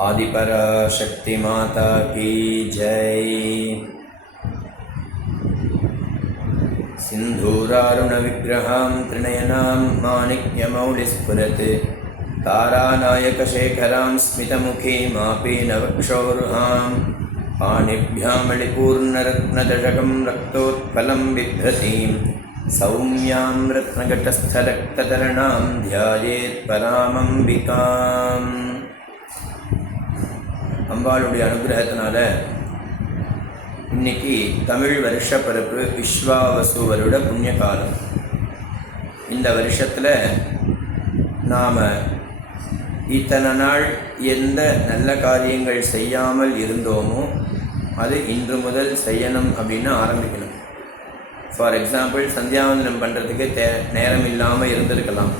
आदिपराशक्ति माता की जय। सिन्धूरारुणविग्रहां त्रिनयनां माणिक्यमौलिस्फुरत् तारानायकशेखरां स्मितमुखीमापीनवक्षोरुहां पाणिभ्यामलिपूर्णरत्नदशकं रक्तोत्पलं बिभ्रतीं सौम्यां रत्नघटस्थरक्ततरणां ध्यायेत् परामम्बिकाम्। அம்பாளுடைய அனுகிரகத்தினால இன்னைக்கு தமிழ் வருஷப்பிறப்பு விஸ்வாவசு வருட புண்ணிய காலம். இந்த வருஷத்தில் நாம் இத்தனை நாள் எந்த நல்ல காரியங்கள் செய்யாமல் இருந்தோமோ அது இன்று முதல் செய்யணும் அப்படின்னு ஆரம்பிக்கணும். ஃபார் எக்ஸாம்பிள், சந்தியாவந்தனம் பண்ணுறதுக்கு நேரம் இல்லாமல் இருந்திருக்கலாம்.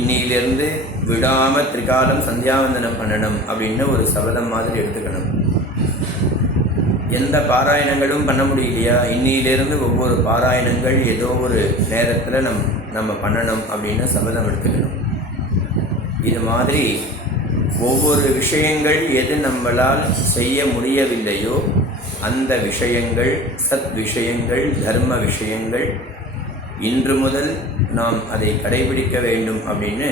இன்னிலிருந்து விடாமல் திரிகாலம் சந்தியாவந்தனம் பண்ணணும் அப்படின்னு ஒரு சபதம் மாதிரி எடுத்துக்கணும். எந்த பாராயணங்களும் பண்ண முடியலையா, இன்னிலிருந்து ஒவ்வொரு பாராயணங்கள் ஏதோ ஒரு நேரத்தில் நம்ம பண்ணணும் அப்படின்னு சபதம் எடுத்துக்கணும். இது மாதிரி ஒவ்வொரு விஷயங்கள் எது நம்மளால் செய்ய முடியவில்லையோ அந்த விஷயங்கள், சத் விஷயங்கள், தர்ம விஷயங்கள் இன்று முதல் நாம் அதை கடைபிடிக்க வேண்டும் அப்படின்னு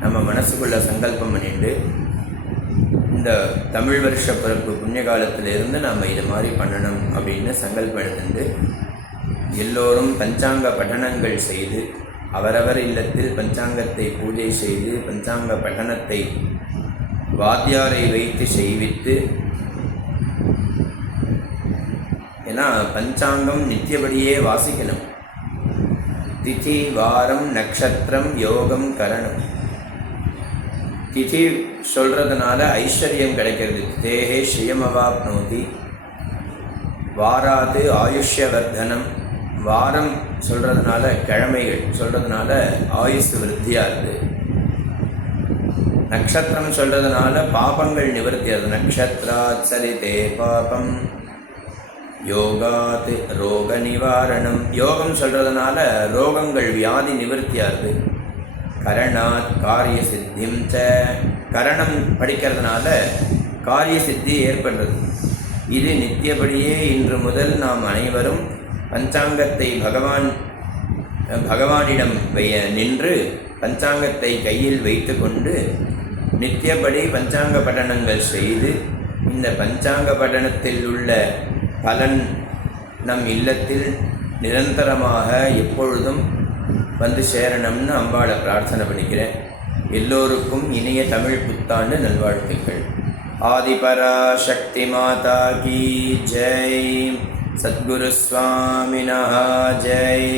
நம்ம மனசுக்குள்ள சங்கல்பம் பண்ணிட்டு இந்த தமிழ் வருஷ பிறப்பு புண்ணிய காலத்திலிருந்து நாம் இது மாதிரி பண்ணணும் அப்படின்னு சங்கல்பம் எடுத்துட்டு எல்லோரும் பஞ்சாங்க பட்டணங்கள் செய்து அவரவர் இல்லத்தில் பஞ்சாங்கத்தை பூஜை செய்து பஞ்சாங்க பட்டணத்தை வாத்தியாரை வைத்து செய்வித்து, ஏன்னா பஞ்சாங்கம் நித்தியபடியே வாசிக்கணும். திதி, வாரம், நக்ஷத்திரம், யோகம், கரணம். திதி சொல்கிறதுனால ஐஸ்வர்யம் கிடைக்கிறது, தேஹே ஸ்ரீயமவாப்னோதி. வாராது ஆயுஷ்யவர்தனம். வாரம் சொல்கிறதுனால கிழமைகள் சொல்கிறதுனால ஆயுஷ் விருத்தியாகுது. நக்ஷத்திரம் சொல்கிறதுனால பாபங்கள் நிவர்த்தியாகுது. நக்ஷத்ராத் சரிதே பாபம் யோகாத் ரோக நிவாரணம். யோகம் சொல்கிறதுனால ரோகங்கள் வியாதி நிவர்த்தியாகுது. கரணாத் காரிய சித்திம் ச. கரணம் படிக்கிறதுனால காரிய சித்தி ஏற்படுறது. இது நித்தியபடியே இன்று முதல் நாம் அனைவரும் பஞ்சாங்கத்தை பகவானிடம் நின்று பஞ்சாங்கத்தை கையில் வைத்து கொண்டு நித்தியபடி பஞ்சாங்க பட்டணங்கள் செய்து இந்த பஞ்சாங்க பட்டணத்தில் உள்ள பலன் நம் இல்லத்தில் நிரந்தரமாக எப்பொழுதும் வந்து சேரணும்னு அம்பாளை பிரார்த்தனை பண்ணிக்கிறேன். எல்லோருக்கும் இனிய தமிழ் புத்தாண்டு நல்வாழ்த்துக்கள். ஆதிபராசக்தி மாதா கி ஜெய். சத்குரு சுவாமினஹ ஜெய்.